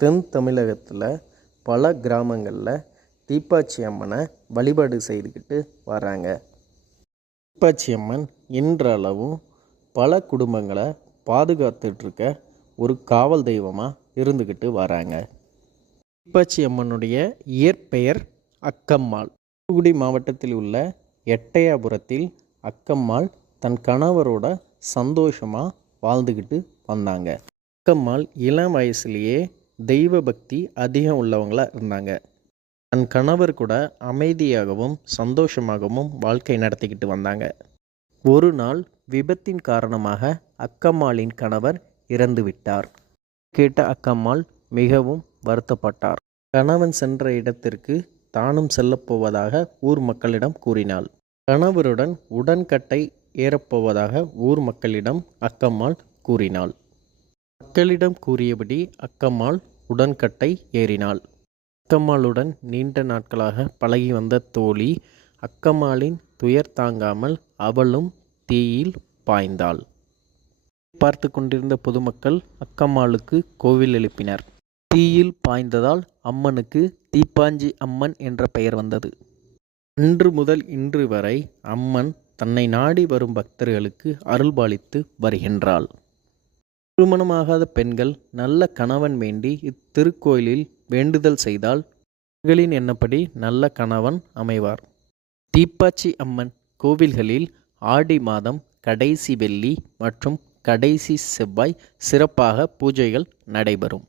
தென் தமிழகத்தில் பல கிராமங்களில் தீப்பாய்ச்சி அம்மனை வழிபாடு செய்துக்கிட்டு வராங்க. தீப்பாய்ச்சி அம்மன் இன்றளவும் பல குடும்பங்களை பாதுகாத்துட்ருக்க ஒரு காவல் தெய்வமாக இருந்துக்கிட்டு வராங்க. தீப்பாய்ச்சி அம்மனுடைய இயற்பெயர் அக்கம்மாள். தூத்துக்குடி மாவட்டத்தில் உள்ள எட்டயாபுரத்தில் அக்கம்மாள் தன் கணவரோட சந்தோஷமாக வாழ்ந்துக்கிட்டு வந்தாங்க. அக்கம்மாள் இளம் வயசுலேயே தெய்வ பக்தி அதிகம் உள்ளவங்களாக இருந்தாங்க. தன் கணவர் கூட அமைதியாகவும் சந்தோஷமாகவும் வாழ்க்கை நடத்திக்கிட்டு வந்தாங்க. ஒரு நாள் விபத்தின் காரணமாக அக்கம்மாளின் கணவர் இறந்து விட்டார். கேட்ட அக்கம்மாள் மிகவும் வருத்தப்பட்டார். கணவன் சென்ற இடத்திற்கு தானும் செல்லப்போவதாக ஊர் மக்களிடம் கூறினாள். கணவருடன் உடன்கட்டை ஏறப்போவதாக ஊர் மக்களிடம் அக்கம்மாள் கூறினாள். மக்களிடம் கூறியபடி அக்கம்மாள் உடன்கட்டை ஏறினாள். அக்கம்மாளுடன் நீண்ட நாட்களாக பழகி வந்த தோழி அக்கம்மாளின் துயர் தாங்காமல் அவளும் தீயில் பாய்ந்தாள். பார்த்து கொண்டிருந்த பொதுமக்கள் அக்கம்மாளுக்கு கோவில் எழுப்பினர். தீயில் பாய்ந்ததால் அம்மனுக்கு தீப்பாஞ்சி அம்மன் என்ற பெயர் வந்தது. அன்று முதல் இன்று வரை அம்மன் தன்னை நாடி வரும் பக்தர்களுக்கு அருள்பாலித்து வருகின்றாள். திருமணமாகாத பெண்கள் நல்ல கணவன் வேண்டி இத்திருக்கோயிலில் வேண்டுதல் செய்தால் அவர்களின் எண்ணப்படி நல்ல கணவன் அமைவார். தீப்பாய்ச்சி அம்மன் கோவில்களில் ஆடி மாதம் கடைசி வெள்ளி மற்றும் கடைசி செவ்வாய் சிறப்பாக பூஜைகள் நடைபெறும்.